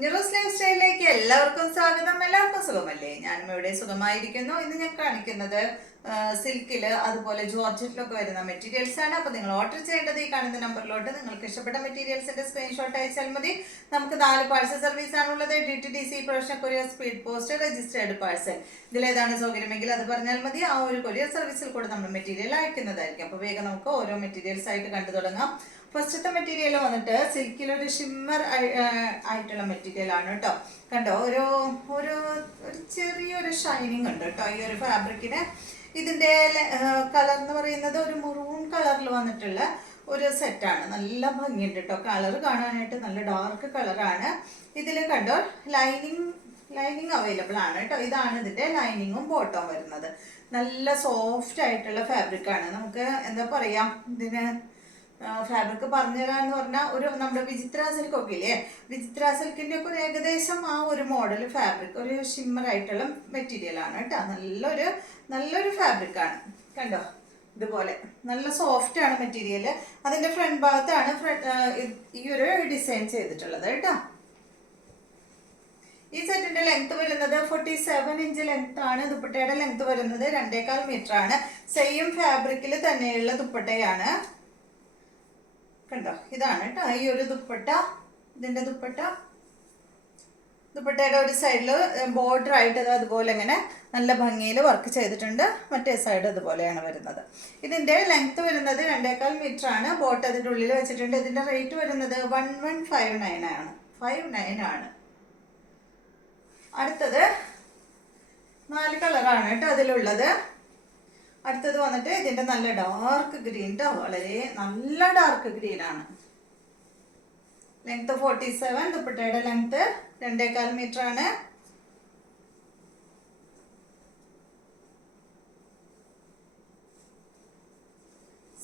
കുഞ്ഞുറോസ് life സ്റ്റൈലിലേക്ക് എല്ലാവർക്കും സ്വാഗതം. എല്ലാവർക്കും സുഖമല്ലേ? ഞാനും ഇവിടെ സുഖമായിരിക്കുന്നു. ഇന്ന് ഞാൻ കാണിക്കുന്നത് സിൽക്കില് അതുപോലെ ജോർജറ്റിലൊക്കെ വരുന്ന മെറ്റീരിയൽസ് ആണ്. അപ്പോൾ നിങ്ങൾ ഓർഡർ ചെയ്യേണ്ടത് ഈ കാണുന്ന നമ്പറിലോട്ട് നിങ്ങൾക്ക് ഇഷ്ടപ്പെട്ട മെറ്റീരിയൽസിന്റെ സ്ക്രീൻഷോട്ട് അയച്ചാൽ മതി. നമുക്ക് 4 പാഴ്സൽ സർവീസ് ആണുള്ളത്. DTDC, professional courier, speed post, registered parcel. ഇതിലേതാണ് സൗകര്യമെങ്കിൽ അത് പറഞ്ഞാൽ മതി. ആ ഒരു കൊറിയർ സർവീസിൽ കൂടെ നമ്മൾ മെറ്റീരിയൽ അയക്കുന്നതായിരിക്കും. അപ്പോൾ വേഗം നമുക്ക് ഓരോ മെറ്റീരിയൽസ് ആയിട്ട് കണ്ടു തുടങ്ങാം. ഫസ്റ്റത്തെ മെറ്റീരിയൽ വന്നിട്ട് സിൽക്കിലൊരു ഷിമ്മർ ആയിട്ടുള്ള മെറ്റീരിയൽ ആണ് കേട്ടോ. കണ്ടോ, ഒരു ഒരു ചെറിയൊരു ഷൈനിങ് ഉണ്ട് കേട്ടോ ഈ ഒരു ഫാബ്രിക്കിന്. ഇതിൻ്റെ കളർ എന്ന് പറയുന്നത് ഒരു മറൂൺ കളറിൽ വന്നിട്ടുള്ള ഒരു സെറ്റാണ്. നല്ല ഭംഗിയുണ്ട് കേട്ടോ, കളർ കാണാനായിട്ട് നല്ല ഡാർക്ക് കളറാണ്. ഇതിൽ കണ്ടോ ലൈനിങ് അവൈലബിൾ ആണ് കേട്ടോ. ഇതാണ് ഇതിൻ്റെ ലൈനിങ്ങും ബോട്ടവും വരുന്നത്. നല്ല സോഫ്റ്റ് ആയിട്ടുള്ള ഫാബ്രിക്കാണ്. നമുക്ക് എന്താ പറയാ, ഇതിന് ഫാബ്രിക് പറഞ്ഞുതരാന്ന് പറഞ്ഞാൽ ഒരു നമ്മുടെ വിചിത്ര സിൽക്ക് ഒക്കെ ഇല്ലേ, വിചിത്ര സിൽക്കിൻ്റെ ഒക്കെ ഒരു ഏകദേശം ആ ഒരു മോഡൽ ഫാബ്രിക്, ഒരു ഷിമ്മർ ആയിട്ടുള്ള മെറ്റീരിയൽ ആണ് കേട്ടോ. നല്ലൊരു ഫാബ്രിക്കാണ്. കണ്ടോ, ഇതുപോലെ നല്ല സോഫ്റ്റ് ആണ് മെറ്റീരിയൽ. അതിൻ്റെ ഫ്രണ്ട് ഭാഗത്താണ് ഈ ഒരു ഡിസൈൻ ചെയ്തിട്ടുള്ളത് കേട്ടോ. ഈ സെറ്റിന്റെ ലെങ്ത് വരുന്നത് 47 ഇഞ്ച് ലെങ്ത് ആണ്. ദുപ്പട്ടയുടെ ലെങ്ത് വരുന്നത് 2.25 മീറ്റർ ആണ്. സെയിം ഫാബ്രിക്കിൽ തന്നെയുള്ള ദുപ്പട്ടയാണ്. കണ്ടോ, ഇതാണ് കേട്ടോ ഈ ഒരു ദുപ്പട്ട. ഇതിന്റെ ദുപ്പട്ടയുടെ ഒരു സൈഡിൽ ബോർഡർ ആയിട്ട് അതുപോലെ ഇങ്ങനെ നല്ല ഭംഗിയിൽ വർക്ക് ചെയ്തിട്ടുണ്ട്. മറ്റേ സൈഡ് ഇതുപോലെയാണ് വരുന്നത്. ഇതിന്റെ ലെങ്ത് വരുന്നത് 2.25 മീറ്റർ ആണ്. ബോട്ട് അതിൻ്റെ ഉള്ളിൽ വെച്ചിട്ടുണ്ട്. ഇതിന്റെ റേറ്റ് വരുന്നത് 1159 ആണ്. 59 ആണ്. അടുത്തത് 4 കളറാണ് കേട്ടോ അതിലുള്ളത്. അടുത്തത് വന്നിട്ട് ഇതിന്റെ നല്ല ഡാർക്ക് ഗ്രീൻ ട്ടോ, വളരെ നല്ല ഡാർക്ക് ഗ്രീൻ ആണ്. ലെങ്ത് 47, ദുപ്പട്ടയുടെ ലെങ്ത് 2.25 മീറ്റർ ആണ്.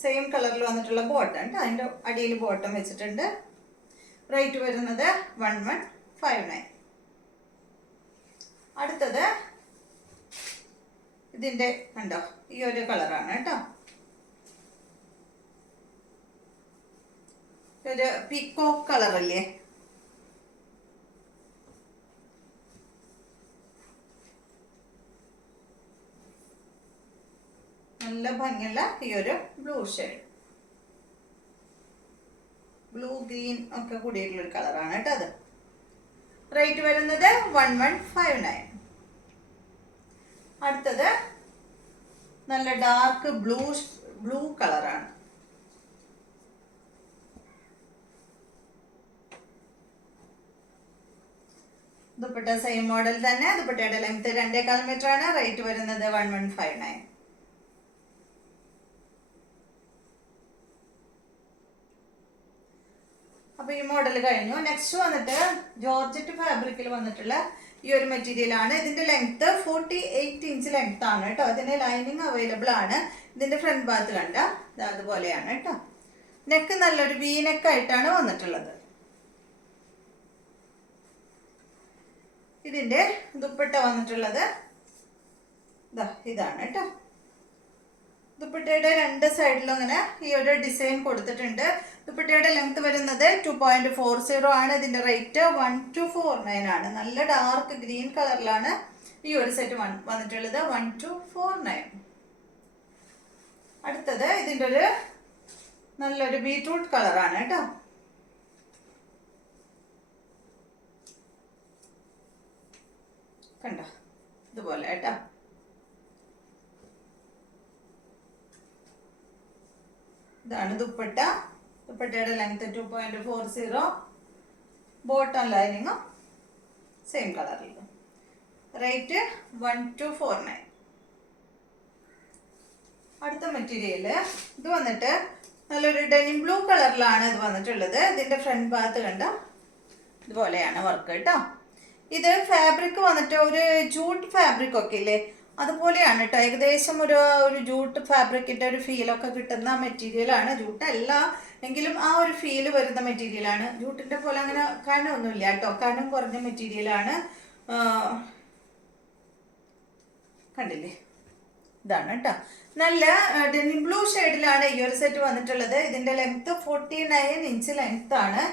സെയിം കളറിൽ വന്നിട്ടുള്ള ബോട്ടം കേട്ടോ. അതിന്റെ അടിയിൽ ബോട്ടം വെച്ചിട്ടുണ്ട്. റേറ്റ് വരുന്നത് 1159. അടുത്തത് ഇതിന്റെ കണ്ടോ ഈ ഒരു കളറാണ് കേട്ടോ. ഒരു പീകോക്ക് കളർ അല്ലേ, നല്ല ഭംഗിയുള്ള ഈ ഒരു ബ്ലൂ ഷെയ്ഡ്, ബ്ലൂ ഗ്രീൻ ഒക്കെ കൂടിയിട്ടുള്ള ഒരു കളറാണ് കേട്ടോ അത്. റേറ്റ് വരുന്നത് 1159. അടുത്തത് നല്ല ഡാർക്ക് ബ്ലൂ കളറാണ്. ദുപ്പട്ട സെയിം മോഡൽ തന്നെ. ദുപ്പട്ടയുടെ ലെങ്ത് 2.25 മീറ്റർ ആണ്. റേറ്റ് വരുന്നത് 1159. അപ്പൊ ഈ മോഡൽ കഴിഞ്ഞു. നെക്സ്റ്റ് വന്നിട്ട് ജോർജറ്റ് ഫാബ്രിക്കിൽ വന്നിട്ടുള്ള ഈ ഒരു മെറ്റീരിയൽ ആണ്. ഇതിന്റെ ലെങ്ത് 48 ഇഞ്ച് ലെങ്ത് ആണ് കേട്ടോ. ഇതിന്റെ ലൈനിങ് അവൈലബിൾ ആണ്. ഇതിന്റെ ഫ്രണ്ട് ഭാഗത്ത് കണ്ട അതുപോലെയാണ് കേട്ടോ. നെക്ക് നല്ലൊരു വി നെക്ക് ആയിട്ടാണ് വന്നിട്ടുള്ളത്. ഇതിന്റെ ദുപ്പട്ട വന്നിട്ടുള്ളത് ഇതാണ് കേട്ടോ. ദുപ്പട്ടയുടെ 2 സൈഡിലും അങ്ങനെ ഈ ഒരു ഡിസൈൻ കൊടുത്തിട്ടുണ്ട്. ദുപ്പട്ടയുടെ ലെങ്ത് വരുന്നത് 2.40 ആണ്. ഇതിന്റെ റേറ്റ് 1249 ആണ്. നല്ല ഡാർക്ക് ഗ്രീൻ കളറിലാണ് ഈ ഒരു സെറ്റ് വന്നിട്ടുള്ളത്. 1249. അടുത്തത് ഇതിന്റെ ഒരു നല്ലൊരു ബീട്രൂട്ട് കളറാണ് കേട്ടോ. കണ്ടോ, ഇതുപോലെ കേട്ടോ. ഇതാണ് ദുപ്പട്ട. ദുപ്പട്ടയുടെ ലെങ്ത് 2.40. ബോട്ടം ലൈനിങ്ങും സെയിം കളറിൽ. റേറ്റ് 1249. അടുത്ത മെറ്റീരിയൽ ഇത് വന്നിട്ട് നല്ലൊരു ഡെനിം ബ്ലൂ കളറിലാണ് ഇത് വന്നിട്ടുള്ളത്. ഇതിന്റെ ഫ്രണ്ട് ഭാഗത്ത് കണ്ട ഇതുപോലെയാണ് വർക്ക് കേട്ടോ. ഇത് ഫാബ്രിക് വന്നിട്ട് ഒരു ജൂട്ട് ഫാബ്രിക് ഒക്കെ ഇല്ലേ, അതുപോലെയാണ് കേട്ടോ. ഏകദേശം ഒരു ജൂട്ട് ഫാബ്രിക്കിന്റെ ഒരു ഫീലൊക്കെ കിട്ടുന്ന മെറ്റീരിയലാണ്. ജൂട്ടല്ല എങ്കിലും ആ ഒരു ഫീല് വരുന്ന മെറ്റീരിയലാണ്. ജൂട്ടിന്റെ പോലെ അങ്ങനെ കനമൊന്നുമില്ല കേട്ടോ, കനം കുറഞ്ഞ മെറ്റീരിയലാണ്. കണ്ടില്ലേ, ഇതാണ് കേട്ടോ. നല്ല ഡെനിം ബ്ലൂ ഷെയ്ഡിലാണ് ഈ ഒരു സെറ്റ് വന്നിട്ടുള്ളത്. ഇതിന്റെ ലെങ്ത് 49 ഇഞ്ച് ലെങ്ത് ആണ്.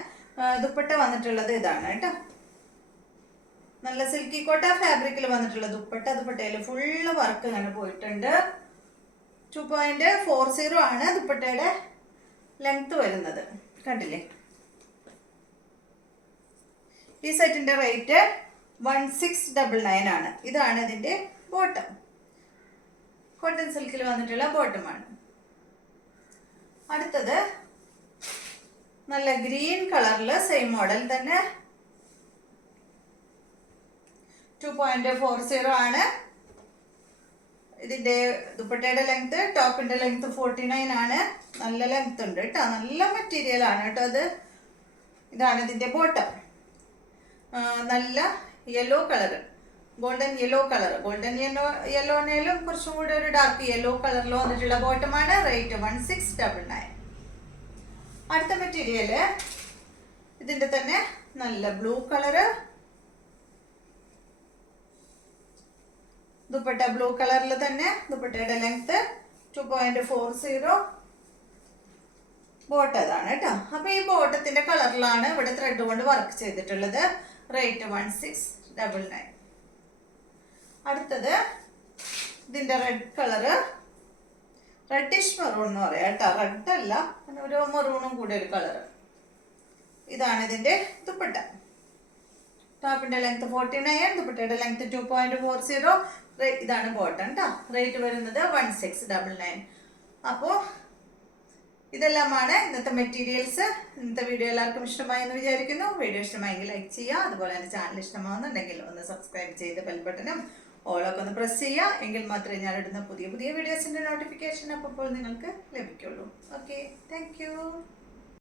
ദുപ്പട്ട വന്നിട്ടുള്ളത് ഇതാണ് കേട്ടോ. നല്ല സിൽക്കി കോട്ട ഫാബ്രിക്കിൽ വന്നിട്ടുള്ള ദുപ്പട്ടയിൽ ഫുള്ള് വർക്ക് അങ്ങനെ പോയിട്ടുണ്ട്. 2.40 ആണ് ദുപ്പട്ടയുടെ ലെങ്ത് വരുന്നത്. കണ്ടില്ലേ? ഈ സെറ്റിന്റെ റേറ്റ് 1699 ആണ്. ഇതാണ് ഇതിന്റെ ബോട്ടം. കോട്ടൺ സിൽക്കിൽ വന്നിട്ടുള്ള ബോട്ടമാണ്. അടുത്തത് നല്ല ഗ്രീൻ കളറില് സെയിം മോഡൽ തന്നെ 2.40 ആണ്. ഇതിന്റെ ദുപ്പട്ടയുടെ ലെങ്ത്, ടോപ്പിന്റെ ലെങ്ത് 49 ആണ്. നല്ല ലെങ്ത് ഉണ്ട് കേട്ടോ. നല്ല മെറ്റീരിയൽ ആണ് കേട്ടോ അത്. ഇതാണ് ഇതിന്റെ ബോട്ടം. നല്ല yellow colour, golden yellow colour. Golden യെല്ലോനേലും കുറച്ചും കൂടി ഒരു ഡാർക്ക് യെല്ലോ കളറിൽ വന്നിട്ടുള്ള ബോട്ടമാണ്. റേറ്റ് 1699. അടുത്ത മെറ്റീരിയല് ഇതിന്റെ തന്നെ നല്ല ബ്ലൂ കളറ്. ദുപ്പട്ട ബ്ലൂ കളറിൽ തന്നെ. ദുപ്പട്ടയുടെ ലെങ്ത് 2.40. ബോട്ട് അതാണ് കേട്ടോ. അപ്പൊ ഈ ബോട്ടത്തിന്റെ കളറിലാണ് ഇവിടെ ത്രെഡ് കൊണ്ട് വർക്ക് ചെയ്തിട്ടുള്ളത്. റേറ്റ് 1699. അടുത്തത് ഇതിന്റെ റെഡ് കളറ്, റെഡിഷ് മെറൂൺ എന്ന് പറയാം കേട്ടോ. റെഡ് അല്ല, ഒരു മെറൂണും കൂടെ ഒരു കളറ്. ഇതാണ് ഇതിന്റെ ദുപ്പട്ട. ടോപ്പിന്റെ ലെങ്ത് 49, ദുപ്പട്ടയുടെ ലെങ്ത് 2.40. ഇതാണ് ബോട്ടം കേട്ടോ. റേറ്റ് വരുന്നത് 1699. അപ്പോൾ ഇതെല്ലാമാണ് ഇന്നത്തെ മെറ്റീരിയൽസ്. ഇന്നത്തെ വീഡിയോ എല്ലാവർക്കും ഇഷ്ടമായി എന്ന് വിചാരിക്കുന്നു. വീഡിയോ ഇഷ്ടമായെങ്കിൽ ലൈക്ക് ചെയ്യുക. അതുപോലെ തന്നെ ചാനൽ ഇഷ്ടമാവുന്നുണ്ടെങ്കിൽ ഒന്ന് സബ്സ്ക്രൈബ് ചെയ്ത് ബെൽ ബട്ടണും ഓളൊക്കെ ഒന്ന് പ്രസ് ചെയ്യുക. എങ്കിൽ മാത്രമേ ഞാൻ ഇടുന്ന പുതിയ വീഡിയോസിന്റെ നോട്ടിഫിക്കേഷൻ അപ്പോൾ നിങ്ങൾക്ക് ലഭിക്കുള്ളൂ. Okay, thank you.